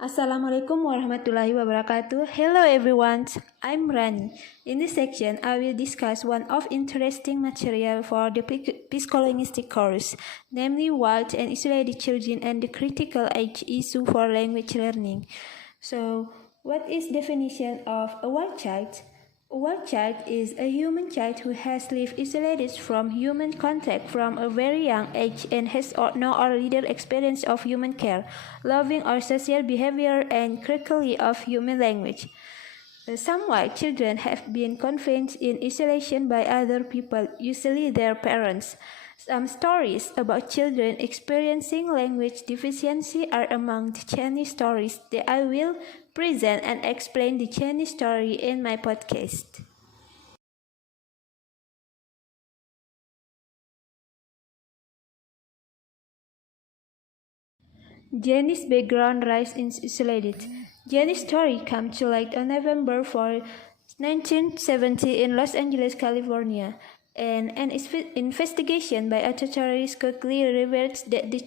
Assalamualaikum warahmatullahi wabarakatuh. Hello everyone, I'm Rani. In this section, I will discuss one of interesting material for the psycholinguistic course, namely wild and isolated children and the critical age issue for language learning. So, what is definition of a wild child? A wild child is a human child who has lived isolated from human contact from a very young age and has no or little experience of human care, loving or social behavior, and critically of human language. Some wild children have been confined in isolation by other people, usually their parents. Some stories about children experiencing language deficiency are among the Chinese stories that I will present and explain the Chinese story in my podcast. Jenny's background lies in isolated. Jenny's story comes to light on November 4, 1970 in Los Angeles, California. And an investigation by authorities quickly reveals that the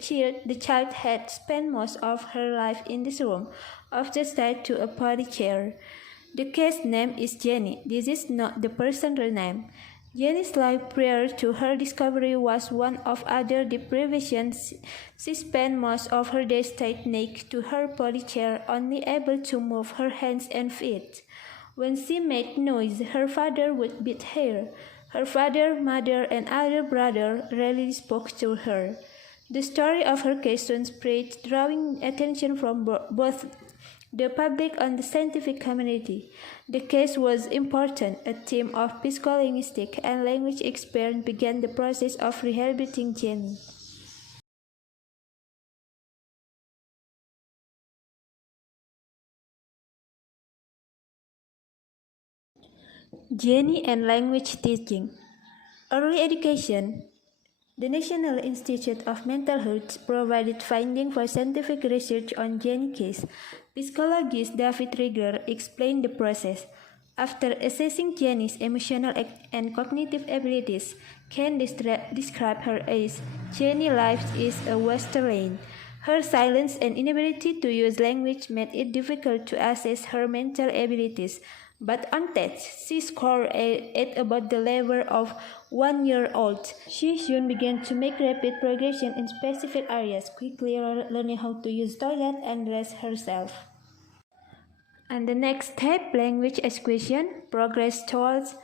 child had spent most of her life in this room, often tied to a potty chair. The case name is Jenny. This is not the person's real name. Jenny's life prior to her discovery was one of utter deprivation. She spent most of her days tied naked to her potty chair, only able to move her hands and feet. When she made noise, her father would beat her. Her father, mother, and other brother rarely spoke to her. The story of her case soon spread, drawing attention from both the public and the scientific community. The case was important. A team of psycholinguistic and language experts began the process of rehabilitating Jenny. Jenny and language teaching. Early education. The National Institute of Mental Health provided findings for scientific research on Jenny's case. Psychologist David Rieger explained the process. After assessing Jenny's emotional and cognitive abilities, Ken described her as Jenny's life is a wasteland. Her silence and inability to use language made it difficult to assess her mental abilities. But on tests, she scored at about the level of 1-year-old. She soon began to make rapid progression in specific areas, quickly learning how to use toilet and dress herself. And the next step, language acquisition, progress towards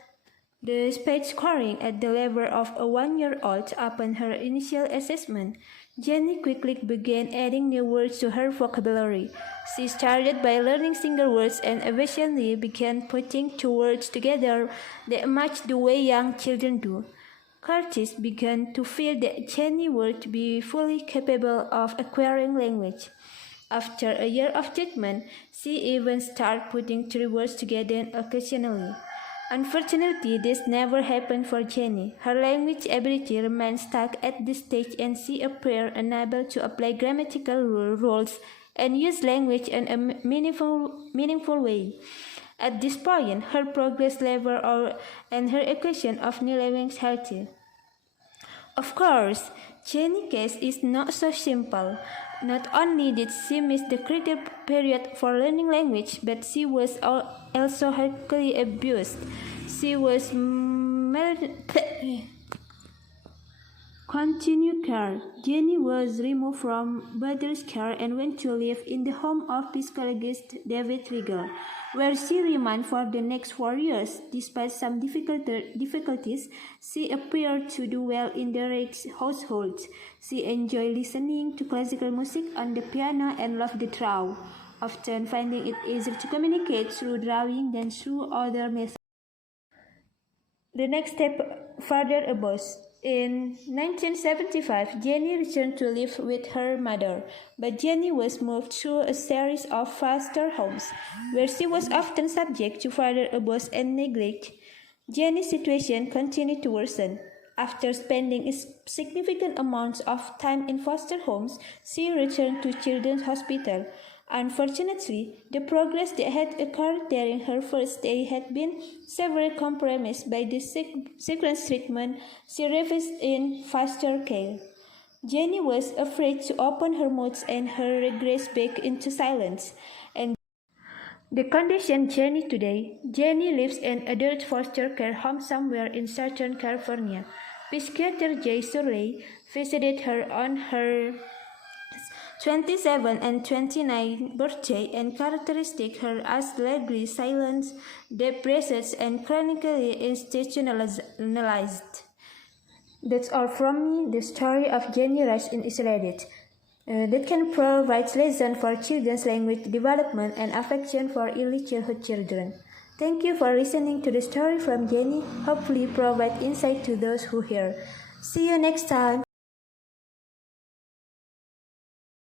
the speech scoring at the level of a 1-year-old upon her initial assessment. Jenny quickly began adding new words to her vocabulary. She started by learning single words and eventually began putting two words together that matched the way young children do. Curtis began to feel that Jenny would be fully capable of acquiring language. After a year of treatment, she even started putting three words together occasionally. Unfortunately, this never happened for Jenny. Her language ability remained stuck at this stage and she appeared unable to apply grammatical rules and use language in a meaningful way. At this point, her progress level and her acquisition of new language healthy. Of course, Jenny's case is not so simple. Not only did she miss the critical period for learning language, but she was also heavily abused. She was Continue care. Jenny was removed from mother's care and went to live in the home of psychologist David Rieger, where she remained for the next 4 years. Despite some difficulties, she appeared to do well in the Rieger's household. She enjoyed listening to classical music on the piano and loved the draw, often finding it easier to communicate through drawing than through other methods. The next step further abuse. In 1975, Jenny returned to live with her mother, but Jenny was moved through a series of foster homes, where she was often subject to further abuse and neglect. Jenny's situation continued to worsen. After spending significant amounts of time in foster homes, she returned to Children's Hospital. Unfortunately, the progress that had occurred during her first stay had been severely compromised by the sequence treatment she received in foster care. Jenny was afraid to open her mouth and her regrets back into silence. And the condition Jenny today. Jenny lives in an adult foster care home somewhere in Southern California. Psychiater Jay Surley visited her on her 27 and 29 birthday and characteristic her as legally silent, depressed, and chronically institutionalized. That's all from me. The story of Jenny Rice in Israelite that can provide lessons for children's language development and affection for early childhood children. Thank you for listening to the story from Jenny. Hopefully provide insight to those who hear. See you next time.